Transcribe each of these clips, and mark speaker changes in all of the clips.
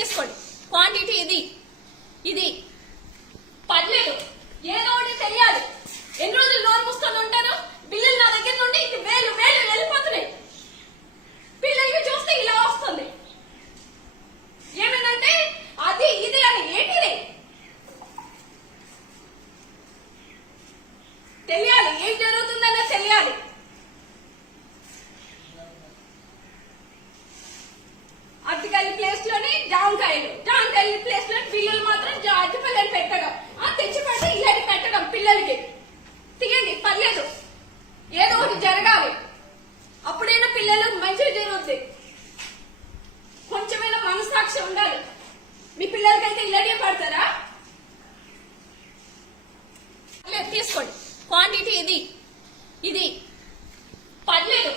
Speaker 1: తీసుకోండి. క్వాంటిటీ ఇది. ఇది పర్లేదు ఏదో ఒకటి తెలియాలి ఎన్ని రోజులు నోరు మూసుకొని ఉంటారు బిల్లులు నా దగ్గర నుండి ఇది వేలు వేలు వెళ్ళిపోతున్నాయి. పిల్లలకి చూస్తే ఇలా వస్తుంది. ఏమైందంటే అది ఇది అని ఏంటిది? తెలియాలి. ఏం జరుగుతుందనే తెలియాలి అరటికాయల ప్లేస్లోని పెళ్ళి ప్లేస్లో పిల్లలు మాత్రం జాతి పిల్లలు పెట్టడం. ఆ తెచ్చి పెడితే ఇలాంటి పెట్టడం పిల్లలకి. తీయండి పర్లేదు. ఏదో ఒకటి జరగాలి. అప్పుడైనా పిల్లలకు మంచి జరుగుద్ది. కొంచెమైనా మనసాక్షి ఉండాలి. మీ పిల్లలకైతే ఇలాగే పడతారా? తీసుకోండి. క్వాంటిటీ ఇది. ఇది పర్లేదు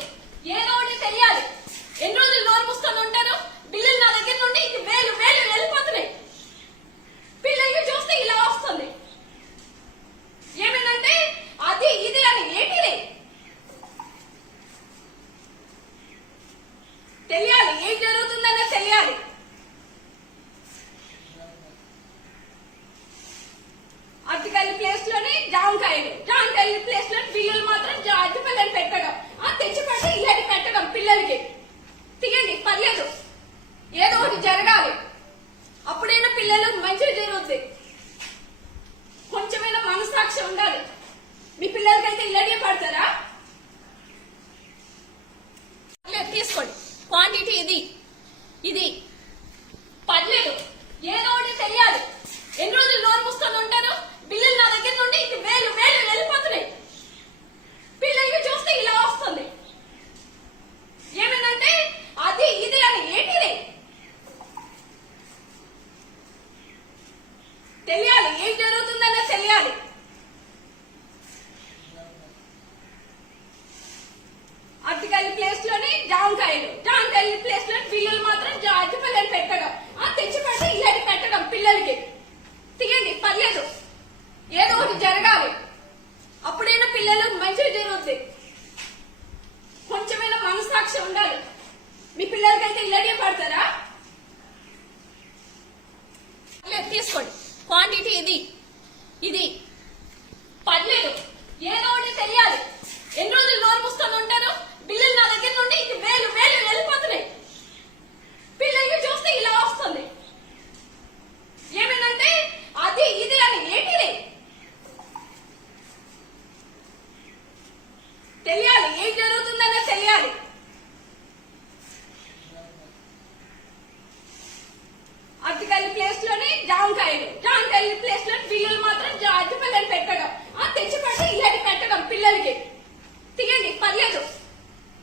Speaker 1: ఏదో ఒకటి తెలియాలి ఎన్ని రోజులు నోరు మూసుకొని ఉంటారు బిల్లులు నా దగ్గర నుండి ఇది వేలు వేలు వెళ్ళిపోతున్నాయి పిల్లలకి చూస్తే ఇలా వస్తుంది ఏమైందంటే అది ఇది అని ఏంటిది తెలియాలి ఏం జరుగుతుందనే తెలియాలి. అరటికాయల ప్లేస్లోనే జామకాయలు జామకాయల ప్లేస్లో పిల్లలు మాత్రం జాతి పెట్టడం ఆ తెచ్చి పెడితే ఇలాంటి పెట్టడం పిల్లలకి. తీయండి పర్లేదు. ఏదో ఒకటి జరగాలి. అప్పుడైనా పిల్లలకు మంచిగా జరుగుతుంది కొంచెమైనా మనసాక్షి ఉండాలి. మీ పిల్లలకైతే ఇలాగే పడతారా? తీసుకోండి. క్వాంటిటీ ఇది. ఇది. పర్లేదు. ఏదో ఒకటి తెలియాలి. ఎన్ని రోజులు నోరు మూసుకొని ఉంటాను? బిల్లులు నా దగ్గర నుండి ఇది వేలు వేలు వెళ్ళిపోతున్నాయి. పిల్లలకి చూస్తే ఇలా వస్తుంది. ఏమైందంటే అది ఇది అని ఏంటిది? తెలియాలి. ఏం జరుగుతుందనే తెలియాలి. అరటికాయల ప్లేస్లోని జామకాయలు జామకాయల ప్లేస్లో పిల్లలు మాత్రం జాతి పిల్లలు పెట్టడం ఆ తెచ్చి పెడితే ఇలాంటి పెట్టడం పిల్లలకి తీయండి పర్లేదు ఏదో ఒకటి జరగాలి అప్పుడైనా పిల్లలకు మంచిగా జరుగుద్ది కొంచెమైనా మనసాక్షి ఉండాలి మీ పిల్లలకైతే ఇలాగే పడతారా లేదు తీసుకోండి. క్వాంటిటీ ఇది. ఇది పర్లేదు ఏదో ఒకటి తెలియాలి? ఎన్ని రోజులు నోరు మూసుకొని ఉంటారు బిల్లులు నా దగ్గర నుండి వేలు వేలు వెళ్ళిపోతున్నాయి. పిల్లలకి చూస్తే ఇలా వస్తుంది. ఏమైందంటే అది ఇది అని ఏంటిది తెలియాలి. ఏం జరుగుతుందనే తెలియాలి అరటికాయల ప్లేస్లోని జామకాయలు జామకాయల ప్లేస్లో పిల్లలు మాత్రం జాతి పిల్లలు పెట్టడం. ఆ తెచ్చి పెట్టి ఇలాంటి పెట్టడం పిల్లలకి. తీయండి పర్లేదు.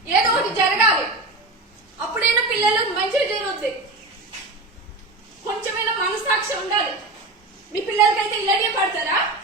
Speaker 1: ఏదో ఒకటి జరగాలి. అప్పుడైనా పిల్లలకు మంచిగా జరుగుద్ది. కొంచెమైనా మనసాక్షి ఉండాలి. మీ పిల్లలకైతే ఇలాగే పడతారా?